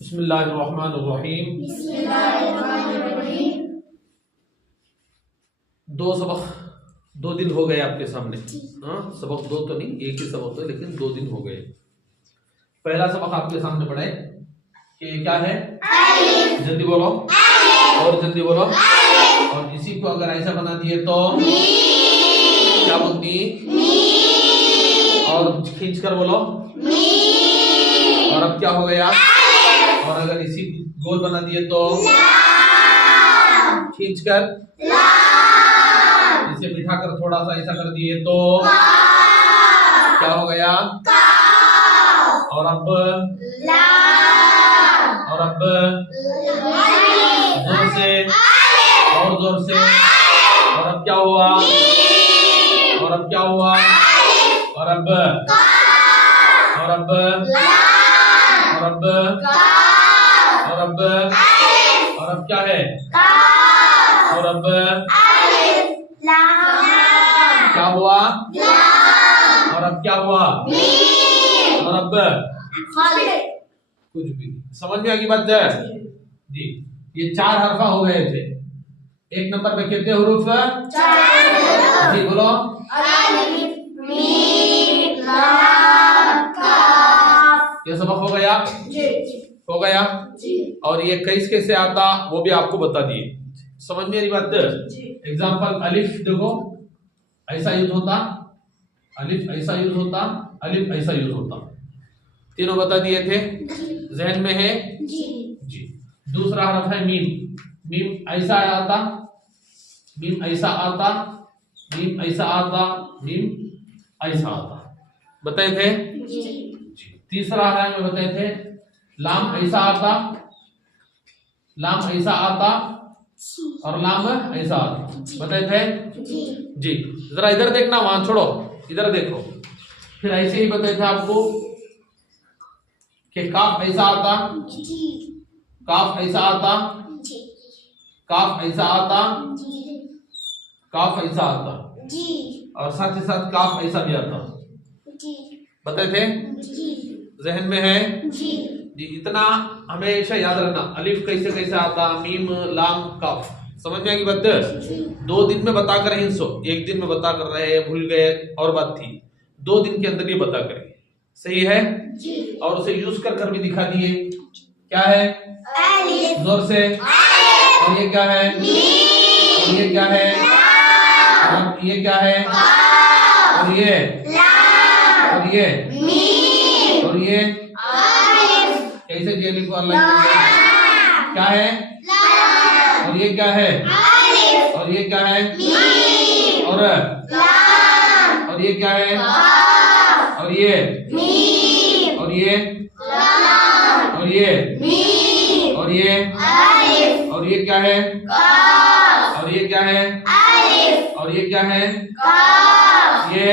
बिस्मिल्लाहिर्रहमानिर्रहीम। दो सबक 2 दिन हो गए आपके सामने। हाँ, सबक 2 तो नहीं, एक ही सबक है, लेकिन 2 दिन हो गए। पहला सबक आपके सामने पढ़े कि क्या है, जल्दी बोलो और जल्दी बोलो। और इसी को अगर ऐसा बना दिए तो क्या बोलती, और खींच कर बोलो। और अब क्या हो गया, और अगर इसी गोल बना दिए तो खींचकर, इसे बिठाकर थोड़ा सा ऐसा कर दिए तो क्या हो गया। और अब जोर से और जोर से। और अब क्या हुआ, और अब क्या हुआ, और अब और अब और अब और अब और अब क्या है, और अब क्या हुआ, और अब क्या हुआ, और अब कुछ भी नहीं। समझ में आ गई बात है जी। ये 4 हरफा हो गए थे। एक नंबर पे कितने हुरूफ जी बोलो। ये सबक हो गया हो गया। और ये कैसे आता वो भी आपको बता दिए। समझ में आ रही बात। एग्जाम्पल अलिफ देखो, ऐसा यूज होता, अलिफ ऐसा यूज होता, अलिफ ऐसा यूज होता। तीनों बता दिए थे, जहन में है जी। दूसरा हरफ है मीम। मीम ऐसा आता, मीम ऐसा आता, मीम ऐसा आता, मीम ऐसा आता, बताए थे जी। तीसरा है में बताए थे लाम ऐसा आता, लाम ऐसा आता और लाम ऐसा आता, बताए थे जी। जरा इधर देखना, वहां छोड़ो, इधर देखो। फिर ऐसे ही बताए थे आपको कि काफ ऐसा आता, काफ ऐसा आता, काफ ऐसा आता, काफ ऐसा आता, और साथ ही साथ काफ ऐसा भी आता, बताए थे, जहन में है जी। इतना हमेशा याद रखना। अलिफ कैसे कैसे आता, मीम लाम काफ। समझ में आ गई बात। 2 दिन में बता कर ही सो, 1 दिन में बता कर रहे, भूल गए और बात थी। 2 दिन के अंदर ये बता करें, सही है जी। और उसे यूज कर भी दिखा दिए। क्या है, जोर से। और ये क्या है, और ये क्या है, और ये क्या है, और ये, और ये, और ये कैसे जेली को अल्लाह क्या है, और ये क्या है, और ये क्या है, और ये क्या है, और ये, और ये, और ये, और ये, और ये क्या है, और ये क्या है, और ये क्या है, ये,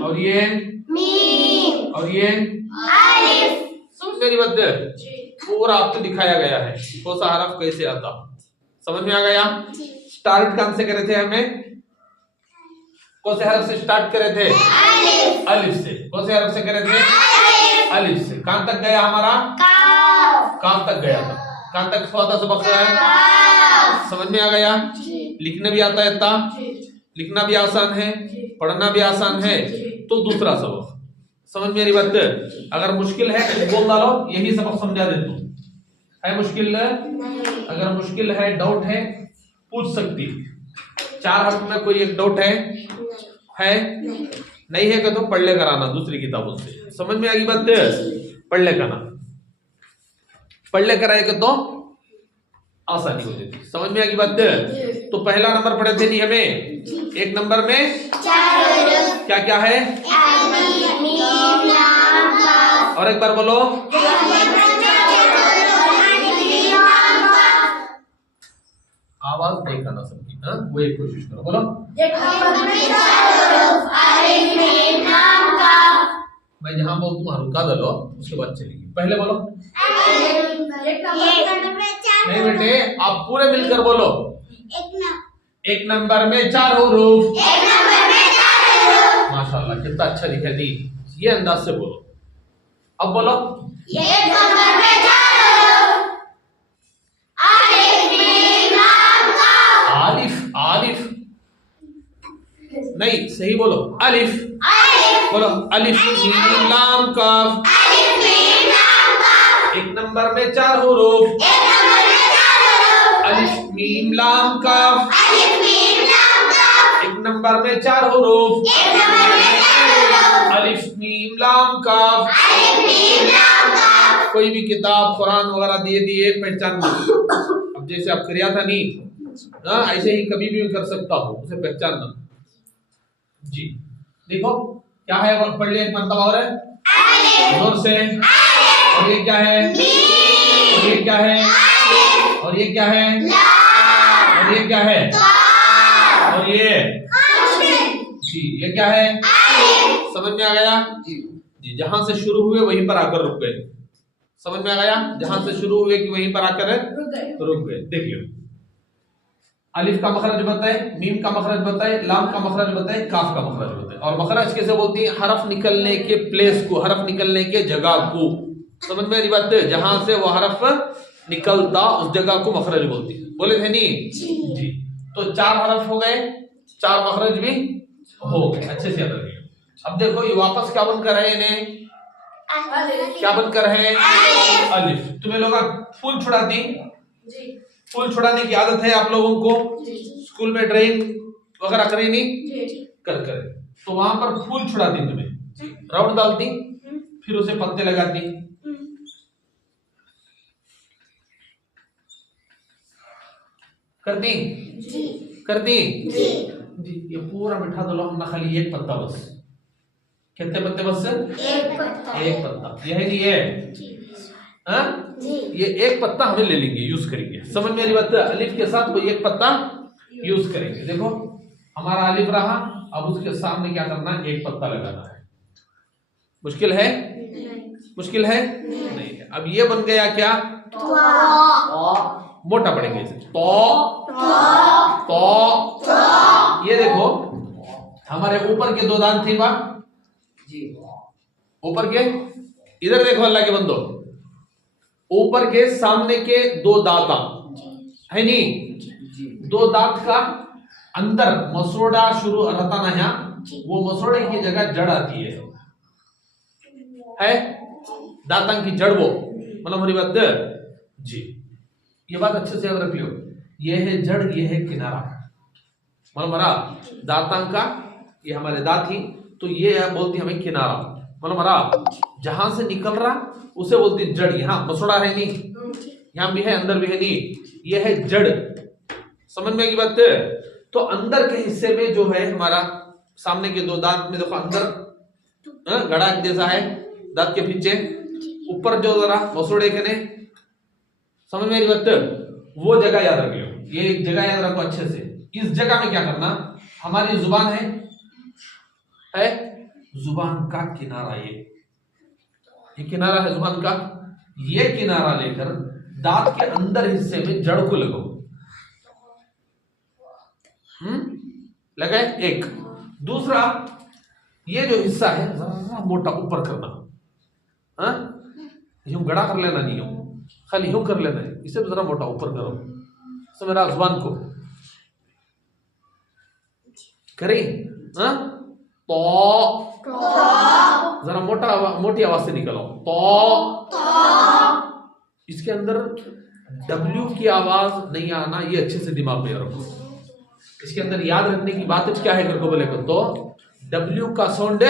और ये, और ये मेरी बात पूरा आपको दिखाया गया है कौन सा हरफ कैसे आता। समझ में आ गया। स्टार्ट कहाँ से करे थे, हमें कौन से हरफ से स्टार्ट करे थे, अलिफ से। कौन से हरफ से करे थे, अलिफ से। कहां तक गया हमारा, काफ तक गया था। कहां तक हुआ था सबक, समझ में आ गया। लिखने भी आता है, लिखना भी आसान है, पढ़ना भी आसान है। तो दूसरा सबक समझ में आ रही बात। अगर मुश्किल है तो बोल डालो, यही सबक समझा देता हूं। है मुश्किल, अगर मुश्किल है, डाउट है, पूछ सकती। 4 हरफ में कोई एक डाउट है नहीं है तो पढ़ ले कराना दूसरी किताबों से। समझ में आ गई बात। पढ़ ले कराना, पढ़ ले कराएगा तो आसानी हो जाती। समझ में आ गई बात। तो पहला नंबर पढ़े थे नहीं हमें, 1 नंबर में क्या क्या है, और एक बार बोलो। आवाज देखा ना सबकी, हाँ वो एक कोशिश करो, बोलो। मैं जहां बोल तुम रुका दलो, उसके बाद चलेगी। पहले बोलो। नहीं बेटे, आप पूरे मिलकर बोलो। 1 नंबर में 4 हुरूफ। माशाल्लाह कितना अच्छा लिखा दी। ये अंदाज से बोलो। अब बोलो। 1 नंबर में सही बोलो, अलिफ। बोलो अलिफ मीम लाम काफ। एक नंबर में 4 हुरूफ। अलिफ मीम लाम काफ। एक नंबर में 4 हुरूफ। अलिफ मीम लाम काफ। कोई भी किताब कुरान वगैरह दिए पहचानना। अब जैसे आप क्रिया था नहीं, ऐसे ही कभी भी कर सकता हूँ, उसे पहचानना जी। देखो क्या है, पढ़ लिया एक मरतबा और है जोर से। और ये क्या है, और ये क्या है, और ये क्या है, और ये क्या है, और ये जी, ये क्या है, समझ में आ गया जी। जहां से शुरू हुए वहीं पर आकर रुक गए। समझ में आ गया, जहां से शुरू हुए कि वहीं पर आकर रुक गए। देख लो, अलिफ का मखरज बताए, मीम का मखरज बताए, लाम का मखरज बताए, काफ का मखरज बताए। और मखरज कैसे बोलती है, हरफ निकलने के प्लेस को, हरफ निकलने के जगह को। समझ में आ रही बात है, जहां से वो हरफ निकलता उस जगह को मखरज बोलती है। बोले थे नहीं जी। तो 4 हरफ हो गए, 4 मखरज भी हो गए, अच्छे से याद रखिए। अब देखो ये वापस क्या बनकर है, इन्हें क्या बनकर है, अलिफ। तुम्हें लोग फूल छुड़ाती, फूल छुड़ाने की आदत है आप लोगों को, स्कूल में ड्राइंग वगैरह करें नहीं कर, तो वहां पर फूल छुड़ाती, तुम्हें राउंड डालती, फिर उसे पत्ते लगाती, करती करती जी। ये पूरा बिठा दो हम, खाली एक पत्ता बस। कितने पत्ते बस, एक पत्ता। यह है नहीं ये एक पत्ता हमें ले लेंगे, यूज करेंगे। समझ में आ रही बात, अलिफ के साथ कोई एक पत्ता यूज करेंगे। देखो हमारा अलिफ रहा, अब उसके सामने क्या करना है, एक पत्ता लगाना है। मुश्किल है, मुश्किल है नहीं है। अब ये बन गया क्या, मोटा पड़ेंगे इसे, तो ये देखो हमारे ऊपर के 2 दांत थे बा जी, ऊपर के, इधर देखो अल्लाह के बंदो, ऊपर के सामने के 2 दांत है नहीं, 2 दांत का अंदर मसोड़ा शुरू रहता ना, यहाँ वो मसोड़े की जगह जड़ आती है दांतों की जड़, वो मतलब हमारी बात जी। ये बात अच्छे से याद रख लो, ये है जड़, ये है किनारा, मतलब हमारा दांतों का, ये हमारे दांत ही, तो ये बोलती हमें किनारा, मतलब हमारा जहां से निकल रहा उसे बोलती जड़। यहाँ मसोड़ा है नहीं, यहाँ भी है, अंदर भी है नहीं, ये है जड़। समझ में की बात। तो अंदर के हिस्से में जो है हमारा सामने के 2 दांत में देखो, अंदर गड़ा जैसा है दांत के पीछे, ऊपर जो जरा मसोड़े के ने, समझ में बात, वो जगह याद रख लो। ये एक जगह याद रखो अच्छे से। इस जगह में क्या करना, हमारी जुबान है जुबान का किनारा, ये किनारा है जुबान का, ये किनारा लेकर दांत के अंदर हिस्से में जड़ को लगाओ। लगाए एक। दूसरा, ये जो हिस्सा है जरा मोटा ऊपर करना, यूं गड़ा कर लेना नहीं हो, खाली यूं कर लेना है, इसे जरा मोटा ऊपर करो। समझा, जुबान को करें, तो जरा मोटी आवाज से निकलो, तो इसके अंदर डब्ल्यू की आवाज नहीं आना, ये अच्छे से दिमाग में रखो। इसके अंदर याद रखने की बात क्या है, करको बोले तो डब्ल्यू का साउंड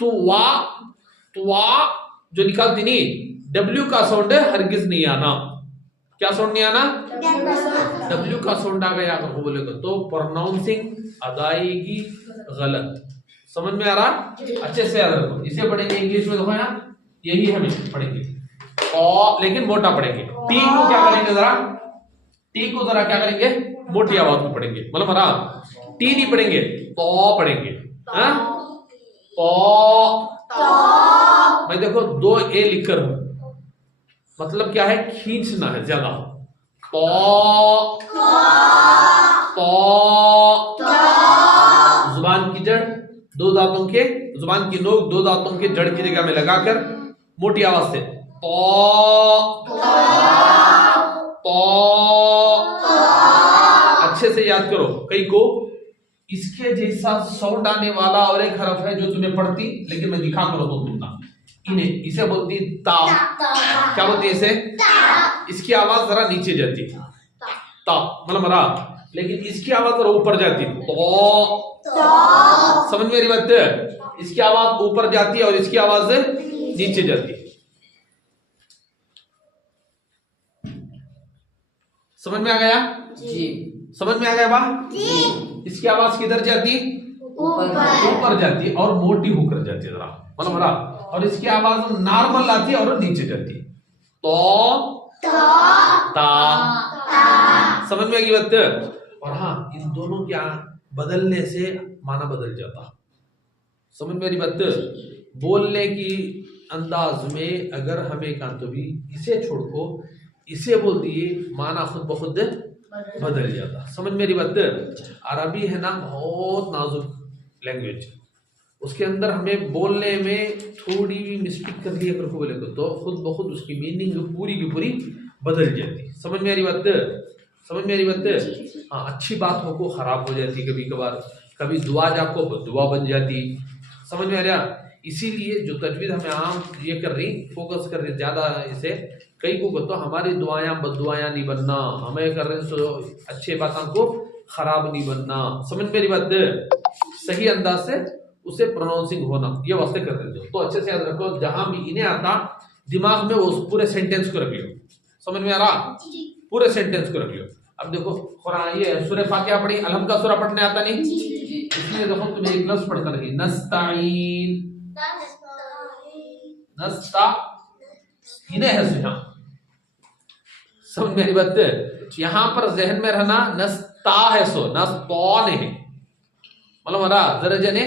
तो वा जो निकालती नहीं, डब्ल्यू का साउंड हरगिज नहीं आना। क्या साउंड नहीं आना, डब्ल्यू का साउंड आ गया करको बोले तो प्रोनाउंसिंग अदायगी गलत। समझ में आ रहा, अच्छे से याद रखो। इसे पढ़ेंगे इंग्लिश में, देखो यहाँ यही हम पढ़ेंगे, और लेकिन मोटा पढ़ेंगे। टी को क्या करेंगे, जरा टी को जरा क्या करेंगे, मोटी आवाज में पढ़ेंगे, मतलब हरा टी नहीं पढ़ेंगे, तो पढ़ेंगे। तो भाई देखो 2 ए लिखकर, मतलब क्या है, खींचना है ज्यादा। तो जुबान की जड़ 2 दांतों के, जुबान की नोक 2 दांतों के जड़ की जगह में लगाकर मोटी आवाज से तो अच्छे से याद करो। कई को इसके जैसा साउंड आने वाला और एक हरफ है जो तुम्हें पढ़ती, लेकिन मैं दिखा कर तो तुम ना, इन्हें इसे बोलती ता। क्या बोलती है इसे? इसकी आवाज जरा नीचे जाती ता, मतलब रा, लेकिन इसकी आवाज जरा ऊपर जाती तो। समझ में मेरी बात? इसकी आवाज ऊपर जाती है और इसकी आवाज नीचे जाती है। समझ में आ गया जी? समझ में आ गया बा? इसकी आवाज किधर जाती? ऊपर जाती है और मोटी होकर जाती है जरा, मतलब रा, और इसकी आवाज नॉर्मल आती है और नीचे जाती है तो ता। समझ में आ गई बात? और हाँ, इन दोनों के बदलने से माना बदल जाता। समझ में मेरी बात? बोलने की अंदाज में अगर हमें कहा तो भी इसे छोड़ को इसे बोल दिए, माना खुद ब खुद बदल जाता। समझ मेरी बात? अरबी है ना बहुत नाजुक लैंग्वेज, उसके अंदर हमें बोलने में थोड़ी भी मिस्टेक कर ली अगर को बोले तो खुद ब खुद उसकी मीनिंग पूरी की पूरी बदल जाती। समझ में आ रही बात? समझ में आ रही बात? हाँ, अच्छी बात हो को खराब हो जाती कभी कभार, कभी दुआ जाको दुआ बन जाती। समझ में आ रहा? इसीलिए जो तजवीज हमें आम ये कर रही, फोकस कर रही ज्यादा इसे, कई को तो हमारी दुआयां बददुआयां नहीं बनना, हमें कर रहे सो अच्छे बातों को खराब नहीं बनना। समझ मेरी बात? सही अंदाज से उसे प्रोनाउंसिंग होना, ये वास्ते कर रहे थे। तो अच्छे से याद रखो, जहां भी इन्हें आता दिमाग में वो पूरे सेंटेंस को रख लियो। समझ में आ रहा? पूरे सेंटेंस को रख लियो। अब देखो कुरान ये सूरह फातिहा पढ़ी, अलहम का सूरा पढ़ने आता नहीं, इसमें देखो तुम्हें एक लफ्ज पढ़ता नहीं, नस्ताईन, नस्ता इन्हें है सुना। समझ मेरी बात? यहां पर जहन में रहना नस्ता है सो नस्तो नहीं, मतलब हमारा जरा जने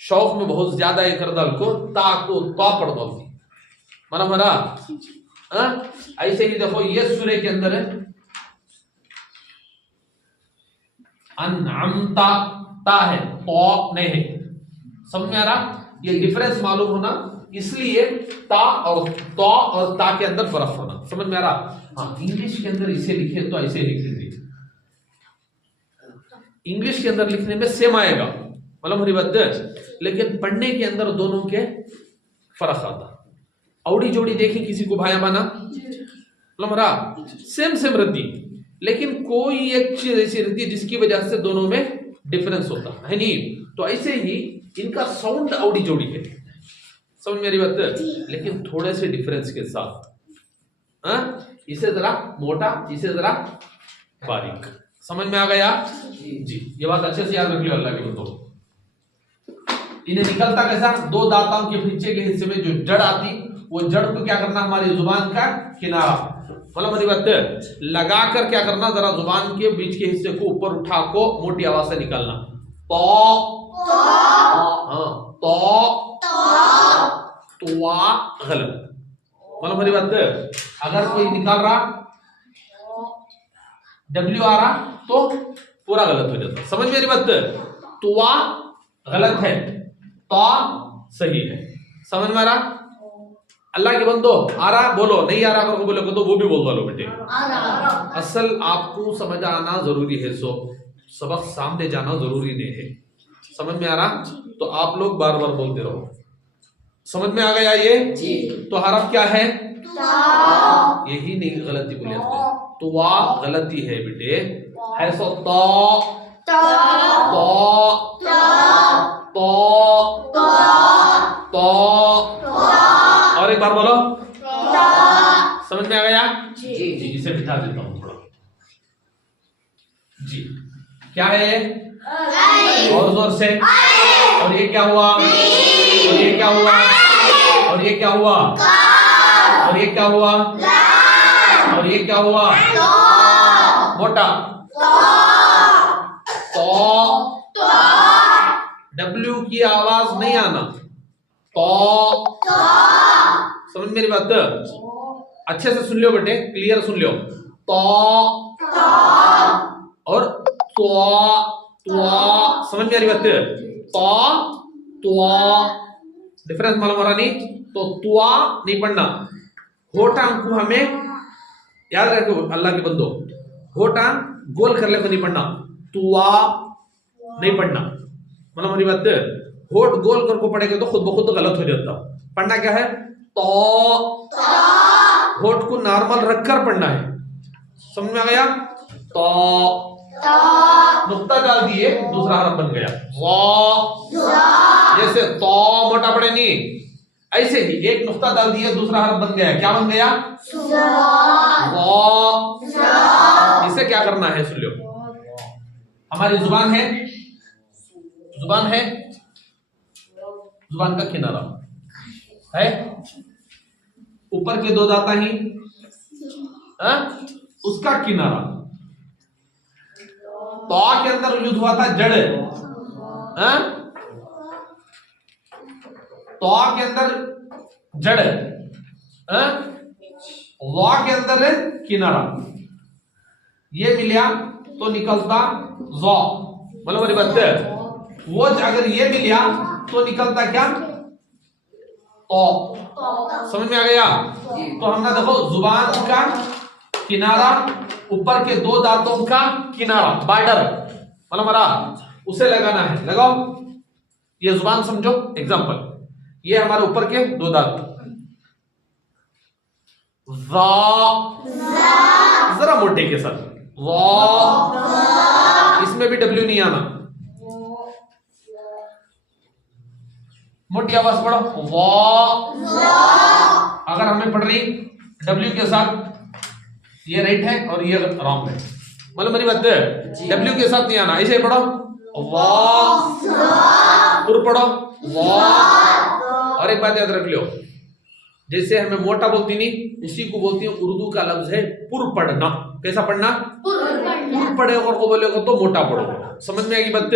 शौक में बहुत ज्यादा ये कर दल को ता को ता पढ़ दो, मतलब हमारा ऐसे ही देखो ये सूरह के अंदर है अनअमता, ता है तो नहीं है। समझ में आ रहा? ये डिफरेंस मालूम होना, इसलिए ता और तो और ता के अंदर फर्क होना। समझ में आ रहा? हाँ, इंग्लिश के अंदर इसे लिखे तो ऐसे लिखेंगे, इंग्लिश के अंदर लिखने में सेम आएगा, मतलब हरी बात, लेकिन पढ़ने के अंदर दोनों के फर्क आता। औड़ी जोड़ी देखी किसी को भाया बना, मतलब सेम सेम रद्दी, लेकिन कोई एक चीज ऐसी रहती है जिसकी वजह से दोनों में डिफरेंस होता है नहीं। तो ऐसे ही इनका साउंड औड़ी जोड़ी है, समझ मेरी बात, लेकिन थोड़े से डिफरेंस के साथ। इसे जरा मोटा, इसे जरा बारीक। समझ में आ गया जी? ये बात अच्छे से याद रख लियो। अल्लाह के बंदो, इन्हें निकलता कैसा? दो दांतों के पीछे के हिस्से में जो जड़ आती, वो जड़ को क्या करना, हमारी जुबान का किनारा, मतलब मेरी बात लगा कर क्या करना, जरा जुबान के बीच के हिस्से को ऊपर उठा को मोटी आवाज से निकालना। तो हाँ, तो गलत, मतलब मेरी बात, अगर कोई निकाल रहा डब्ल्यू आ रहा तो पूरा गलत हो जाता। समझ मेरी बात? तुआ गलत है, तो सही है। समझ में आ रहा? अल्लाह के बंदो, आ रहा बोलो, नहीं आ रहा अगर बोले तो वो भी बोल दो बेटे। असल आपको समझ आना जरूरी है, सो सबक सामने जाना जरूरी नहीं है। समझ में आ रहा? तो आप लोग बार बार बोलते रहो। समझ में आ गया ये जी? तो हरफ क्या है? यही नहीं गलती बोली आपने, तो वाह गलती है बेटे, है सो तो तो और एक बार बोलो। समझ में आ गया जी? इसे बिठा देता हूं थोड़ा जी। क्या है ये? और जोर से। और ये क्या हुआ? और ये क्या हुआ? और ये क्या हुआ? और ये क्या हुआ? और ये क्या हुआ? मोटा तो डब्ल्यू की आवाज नहीं आना, तो समझ मेरी बात? अच्छे से सुन लियो बेटे, क्लियर सुन लियो। तो और तो समझ मेरी बात? तो डिफरेंस मालूम हो रहा नहीं? तो तुआ नहीं पढ़ना, होठा को हमें याद रखो। अल्लाह के बंदो, होठा गोल कर ले तो नहीं पढ़ना, तुआ नहीं पढ़ना। मतलब हमारी बात होठ गोल करके पढ़ेंगे तो खुद ब खुद गलत हो जाता। पढ़ना क्या है? तो होठ को नॉर्मल रखकर पढ़ना है। समझ में आ गया? तो नुक्ता डाल दिए, दूसरा हरफ बन गया जैसे तो मोटा पड़े नहीं, ऐसे ही एक नुक्ता डाल दिए, दूसरा हरफ बन गया। क्या बन गया? इसे क्या करना है? सुन लो, हमारी जुबान है, जुबान है, जुबान का किनारा है, ऊपर के दो दांत ही उसका किनारा। तो के अंदर यूज हुआ था जड़, तो के अंदर जड़, वा के अंदर किनारा, ये मिलिया तो निकलता ज़ा। मतलब मेरी बात है, वो अगर ये मिलिया तो निकलता क्या? तो। समझ में आ गया? तो हमने देखो जुबान का किनारा, ऊपर के दो दांतों का किनारा, बॉर्डर मतलब हमारा, उसे लगाना है। लगाओ, ये जुबान समझो। एग्जांपल, ये हमारे ऊपर के दो दांत, जरा मोटे के साथ, इसमें भी डब्ल्यू नहीं आना, मोटी आवाज पढ़ो वा। अगर हमें पढ़ रही डब्ल्यू के साथ, ये राइट है और ये रॉन्ग है, मतलब मेरी बात है, डब्ल्यू के साथ नहीं आना, ऐसे पढ़ो वा, पुर पढ़ो वा। और एक बात याद रख लो, जैसे हमें मोटा बोलती नहीं, उसी को बोलती है उर्दू का लफ्ज है पुर पढ़ना। कैसा पढ़ना? पुर पढ़े और को बोलेगा तो मोटा पढ़ो। समझ में आएगी बात?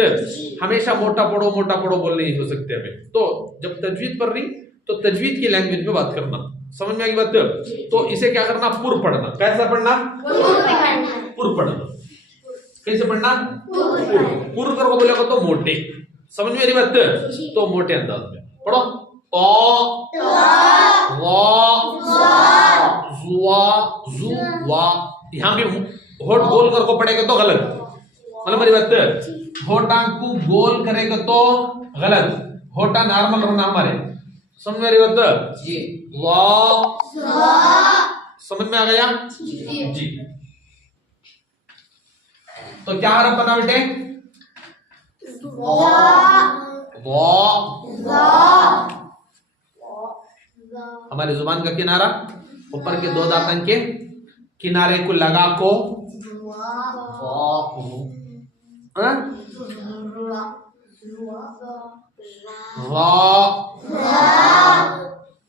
हमेशा मोटा पढ़ो बोल नहीं हो सकते हमें। तो जब तजवीद पढ़ रही तो तजवीद की लैंग्वेज में बात करना। समझ में आएगी बात? तो इसे क्या करना? पुर पढ़ना। कैसा पढ़ना? पुर पढ़ना। कैसे पढ़ना? पुर कर को बोलेगा तो मोटे। समझ में आ रही बात? तो मोटे अंदाज में पढ़ो यहां भी होठ गोल कर को पड़ेगा तो गलत। मतलब मेरी बात, होठा को गोल करेगा तो गलत, होठा नॉर्मल रहना हमारे। समझ में आ रही बात? समझ में आ गया जी? तो क्या हरफ बना बेटे? हमारी जुबान का किनारा, ऊपर के दो दांतन के किनारे को लगा को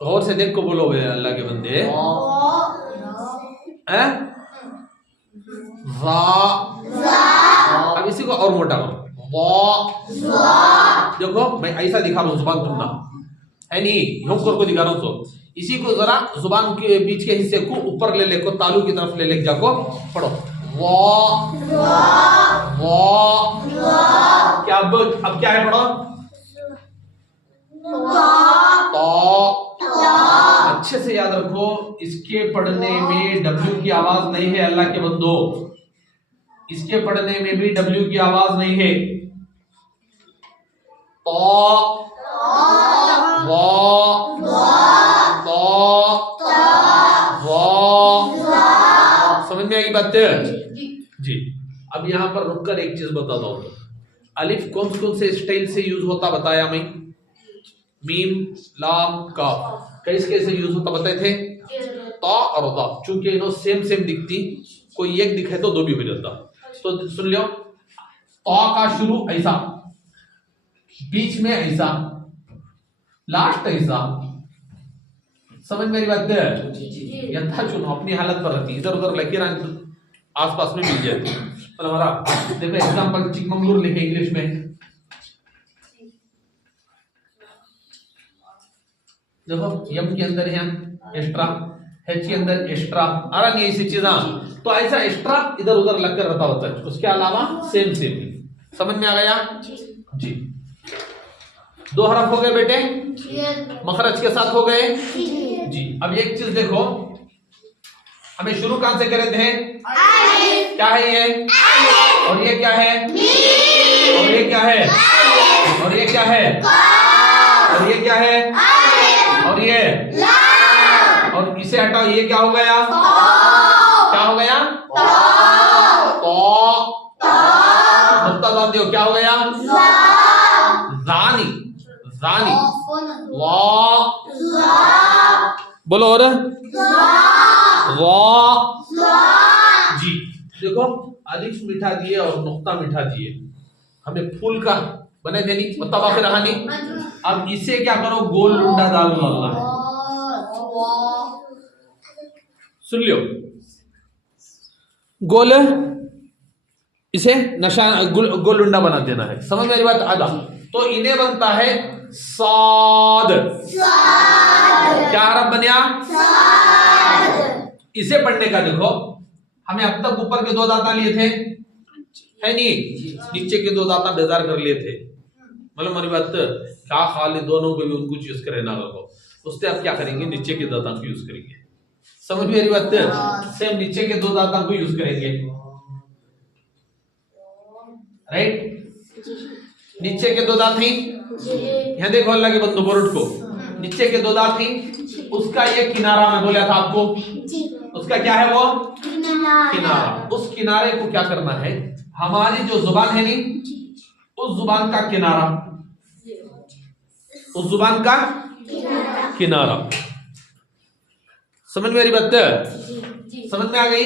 गौर से देख को बोलो अल्लाह के बंदे। अब इसी को और मोटा करो। देखो मैं ऐसा दिखा रहा हूं, जुबान तुमना है नहीं, यूं करके दिखा रहा हूं। तो इसी को जरा जुबान के बीच के हिस्से को ऊपर ले लेको, तालू की तरफ ले ले जाको पढ़ो क्या? अब क्या है? पढ़ो तो। अच्छे से याद रखो, इसके पढ़ने में डब्ल्यू की आवाज नहीं है अल्लाह के बंदो, इसके पढ़ने में भी डब्ल्यू की आवाज नहीं है। तो समझ में आएगी बात जी? अब यहां पर रुककर एक चीज बताता हूं, अलिफ कौन से स्टाइल से यूज होता बताया मैं? मीम, लाम, काफ कैसे यूज होता बताए थे? ता और दा, चूंकि इन्हों सेम दिखती, कोई एक दिखे तो दो भी हो जाता। तो सुन लो, ता का शुरू ऐसा, बीच में ऐसा, लास्ट ऐसा। समझ मेरी बात? यथा चुनो अपनी हालत पर रहती, इधर उधर लकीर आसपास में मिल जाती। तो हमारा देखो एग्जांपल, चिकमंगलुरु लिखे इंग्लिश में, देखो यम के अंदर है एक्स्ट्रा, एच के अंदर एक्स्ट्रा, आ रहा नहीं ऐसी चीजा। तो ऐसा एक्स्ट्रा इधर उधर लगकर रहता होता है, उसके अलावा सेम। समझ में आ गया जी? दो हरफ हो गए बेटे, मखरज के साथ हो गए जी। अब एक चीज देखो, हमें शुरू कहां से करे थे? क्या है ये? और ये क्या है? और ये क्या है? और ये क्या है? और ये क्या है? और ये, और इसे हटाओ, ये क्या हो गया? क्या हो गया? तो नुक्ता डाल दियो, क्या हो गया? जानी, जानी, बोलो और जी। देखो अलिफ मीठा दिए और नुक्ता मीठा दिए, हमें फूल का बने देनी तबा पे रहानी। अब इसे क्या करो, गोल लुंडा डाल लो। सुन लियो, गोल इसे गोल लुंडा बना देना है। समझ मेरी बात? आधा तो इन्हें बनता है साद। क्या हरफ बनिया? इसे पढ़ने का देखो, हमें अब तक ऊपर के दो दाता लिए थे, है नहीं? नीचे के दो दाता बेजार कर लिए थे। मतलब मेरी बात क्या खाली दोनों को भी उनको यूज करे ना रखो, उससे आप क्या करेंगे? नीचे के दाता को यूज करेंगे। समझ मेरी बात? सेम नीचे के दो दाता को यूज करेंगे, राइट? नीचे के दो दांत ही, यहाँ देखो अल्लाह के बंदो बोर्ड को, नीचे के दो दांत ही, उसका ये किनारा मैं बोला था आपको, उसका क्या है? वो किनारा। उस किनारे को क्या करना है? हमारी जो जुबान है नी, उस जुबान का किनारा, उस जुबान का किनारा। समझ मेरी बात? समझ में आ गई?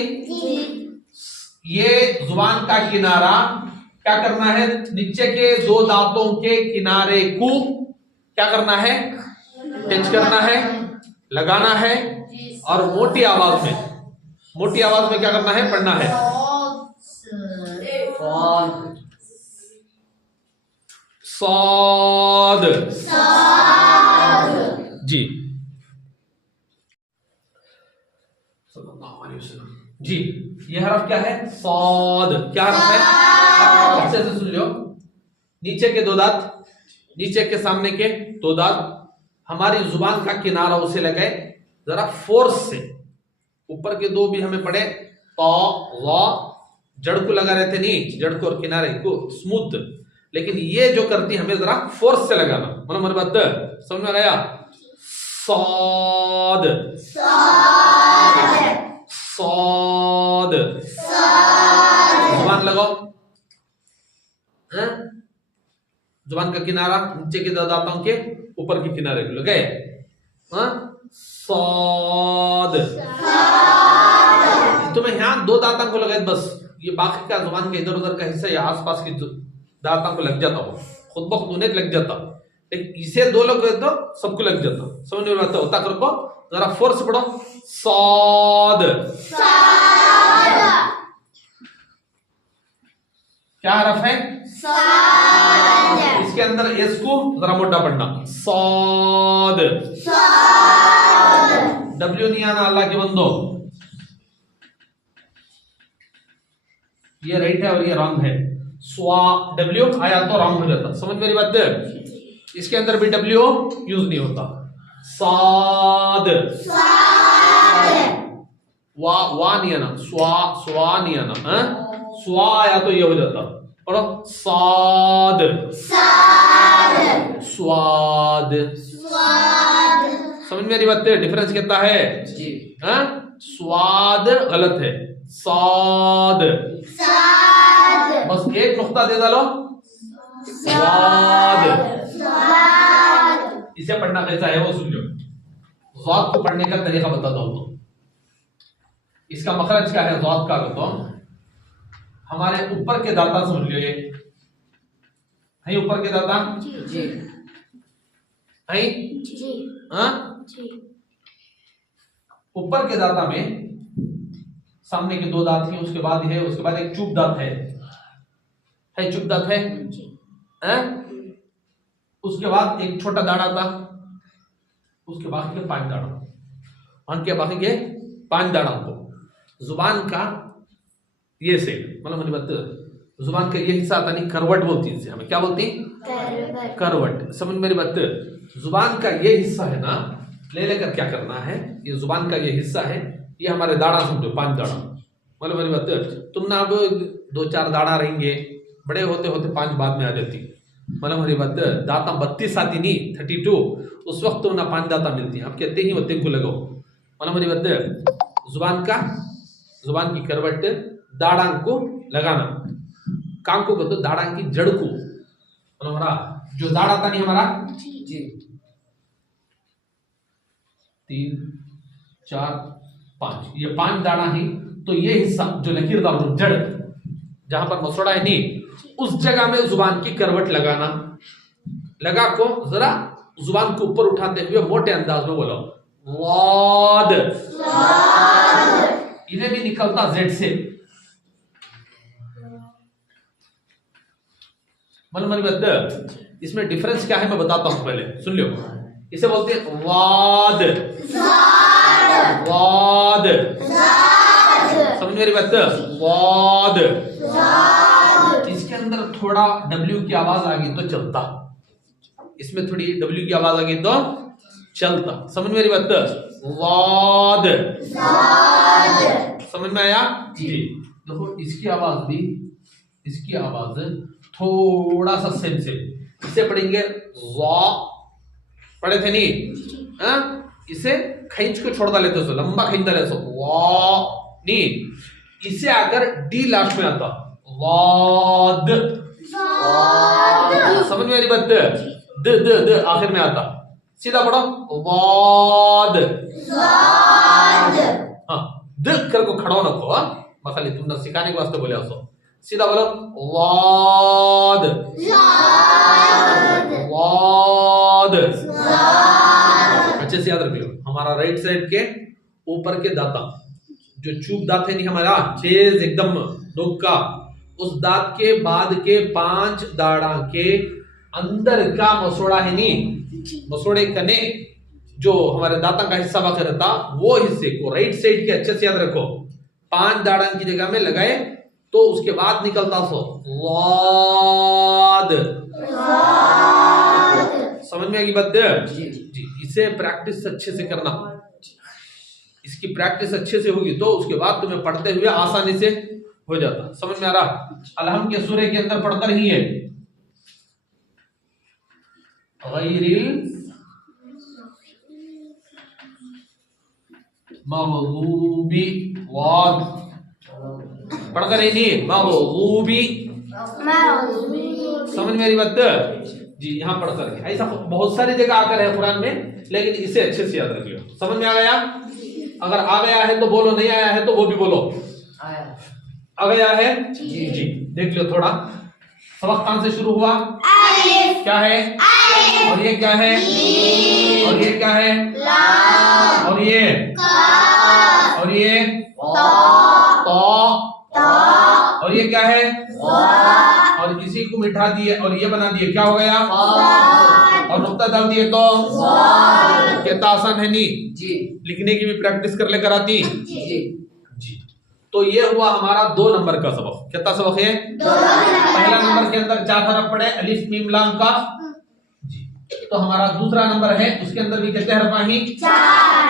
ये जुबान का किनारा क्या करना है? नीचे के दो दांतों के किनारे को क्या करना है? टच करना है, लगाना है, और मोटी आवाज में क्या करना है? पढ़ना है। साद जी जी। ये हरफ क्या है? साद। क्या हरफ है? अच्छे से सुन लो। नीचे के दो दांत, नीचे के सामने के दो दांत हमारी जुबान का किनारा उसे लगाए जरा फोर्स से। ऊपर के दो भी हमें पढ़े तो वा, जड़ को लगा रहे थे नहीं, जड़ को और किनारे को स्मूथ, लेकिन ये जो करती हमें जरा फोर्स से लगाना। मतलब मेरी बात समझ में आया? साद, साद, जुबान लगाओ, जुबान का किनारा नीचे के दो दांतों के ऊपर के किनारे को लगे। साद। तुम्हें यहाँ दो दांतों को लगाए बस, ये बाकी का जुबान के इधर उधर का हिस्सा या आसपास के दांतों को लग जाता हो, खुद ब खुद उन्हें लग जाता, लेकिन इसे दो लोग तो सबको लग जाता। समझ में आता? होता करो, जरा फोर्स पढ़ो। साद, क्या हरफ है? इसके अंदर एस को जरा मोटा पढ़ना। साद, डब्ल्यू नहीं आना अल्लाह के बंदो, ये राइट है और ये रॉन्ग है। स्वा, डब्ल्यू आया तो रॉन्ग हो जाता। समझ मेरी बात? इसके अंदर भी डब्ल्यू यूज नहीं होता। साद, वा नहीं आना, स्वा नहीं आना, स्वा आया तो ये हो जाता। पढ़ो साद, स्वाद। समझ मेरी बात? डिफरेंस कितना है? स्वाद गलत है, साद। बस एक नुक्ता दे डालो, स्वाद। इसे पढ़ना कैसा है वो सुन लो। ज़ाद को पढ़ने का तरीका बताता हूं। तो इसका मखरज क्या है? ज़ाद का बताता हूं। हमारे ऊपर के दांता सुन लो, ये है ऊपर के दांता जी, है जी, ऊपर के दांता में सामने के दो दांत हैं, उसके बाद है, उसके बाद एक चुप दांत है चुप दांत है, उसके बाद एक छोटा दाना था, उसके बाकी के 5 दाना, उनके बाकी के 5 दाना को जुबान का ये से, मतलब मेरी बात, जुबान का ये हिस्सा आता नहीं, करवट बोलती है हमें, क्या बोलती? करवट। समझ मेरी बात? जुबान का ये हिस्सा है ना, ले लेकर क्या करना है, ये जुबान का ये हिस्सा है, ये हमारे दाढ़ा समझो, 5 दाढ़ा, मतलब मेरी बात, तुम ना अब 2-4 दाढ़ा रहेंगे, बड़े होते होते 5 बाद में आ जाती। मतलब हमारी बात दाता 32 आती नहीं 32, उस वक्त तो ना 5 दाता मिलती हैं। आप कहते ही होते को लगाओ। मतलब हमारी बात जुबान की करवट दाड़ांग को लगाना, कांको को तो दाड़ांग की जड़ को, मतलब हमारा जो दाढ़ आता नहीं हमारा जी 3 4 5, ये 5 दाढ़ा ही। तो ये हिस्सा जो लकीरदार जड़ जहां पर मसोड़ा है नहीं, उस जगह में जुबान की करवट लगाना। लगा को जरा जुबान को ऊपर उठाते हुए मोटे अंदाज में बोलो वाद। इन्हें भी निकलता जेड से। इसमें डिफरेंस क्या है मैं बताता हूं, पहले सुन लो। इसे बोलते हैं वाद। वाद समझ मेरी बात? वाद। इसके अंदर थोड़ा डब्ल्यू की आवाज आ गई तो चलता, इसमें थोड़ी डब्ल्यू की आवाज आ गई तो चलता। समझ मेरी बात? वाद। समझ में आया जी? देखो इसकी आवाज भी, इसकी आवाज थोड़ा सा सेम से, इसे पढ़ेंगे वा, पढ़े थे नहीं? हाँ, इसे खींच को छोड़ डाले तो लंबा खींच डाले तो वा नहीं। इसे अगर डी लास्ट में आता वाद, समझ में आ रही बात? द द द आखिर में आता, सीधा पढ़ो वाद। हाँ, द कर को खड़ा न को, मैं खाली तुमने सिखाने के वास्ते बोले उसको। सीधा बोलो वाद। वाद। अच्छे से याद रख लो, हमारा राइट साइड के ऊपर के दांत, जो चूक दांत है नहीं हमारा चेज एकदम नोक का, उस दांत के बाद के 5 दाढ़ा के अंदर का मसोड़ा है नहीं, मसोड़े कने जो हमारे दांतों का हिस्सा बाकी रहता, वो हिस्से को राइट साइड के अच्छे से याद रखो। 5 दाढ़ा की जगह में लगाए तो उसके बाद निकलता सो वाद। समझ में आएगी बात? जी। इसे प्रैक्टिस अच्छे से करना, इसकी प्रैक्टिस अच्छे से होगी तो उसके बाद तुम्हें पढ़ते हुए आसानी से हो जाता। समझ में आ रहा? अलहम के सूरे के अंदर पढ़कर ही है गैरिल मग़लूबी, वाद पढ़कर ही नहीं मग़लूबी। समझ में मेरी बात जी? यहाँ पढ़कर, ऐसा बहुत सारी जगह आकर है कुरान में, लेकिन इसे अच्छे से याद रख लो। समझ में आ गया? अगर आ गया है तो बोलो, नहीं आया है तो वो भी बोलो। आ गया है जी। देख लो थोड़ा, सबक कहां से शुरू हुआ? क्या है? और ये क्या है? और ये क्या है? और ये और ये तो, और ये क्या है? और इसी को मिटा दिए और ये बना दिए, क्या हो गया? और नुक्ता डाल दिए तो कितना आसान है नहीं जी? लिखने की भी प्रैक्टिस कर लेकर आती जी। तो ये हुआ हमारा 2 नंबर का सबक। कितना सबक है? 2 नंबर। पहला नंबर के अंदर 4 हरफ पढ़े, अलिफ मीम लाम का जी। तो हमारा दूसरा नंबर है, उसके अंदर भी कितने हरफ आही? 4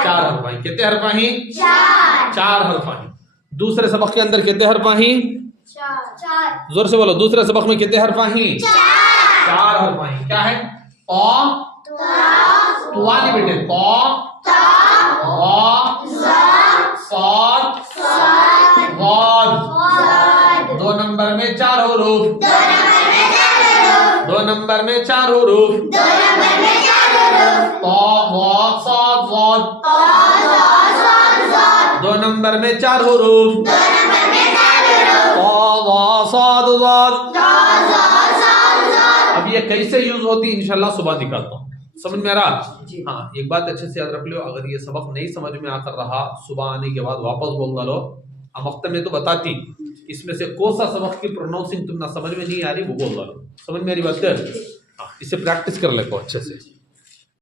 हरफ आही। कितने हरफ आही? 4 हरफ आही। दूसरे सबक के अंदर कितने हरफ आही? 4। जोर से बोलो, दूसरे सबक में कितने हरफ आही? 4 हरफ आही। क्या है? तुआ नहीं बेटे, दो नंबर में 4 हुरूफ। 2 नंबर में 4 हुरूफ। दो नंबर में 4 हुरूफ। अब ये कैसे यूज होती है इंशाल्लाह सुबह दिखाता हूँ। समझ में आ रहा? हाँ, एक बात अच्छे से याद रख लो, अगर ये सबक नहीं समझ में आकर रहा, सुबह आने के बाद वापस बोल डालो। हम वक्त में तो बताती, इसमें से कौन सा सबक की प्रोनाउंसिंग तुम ना समझ में नहीं आ रही वो बोल डालो। समझ में आ रही बात? इसे प्रैक्टिस कर ले को अच्छे से।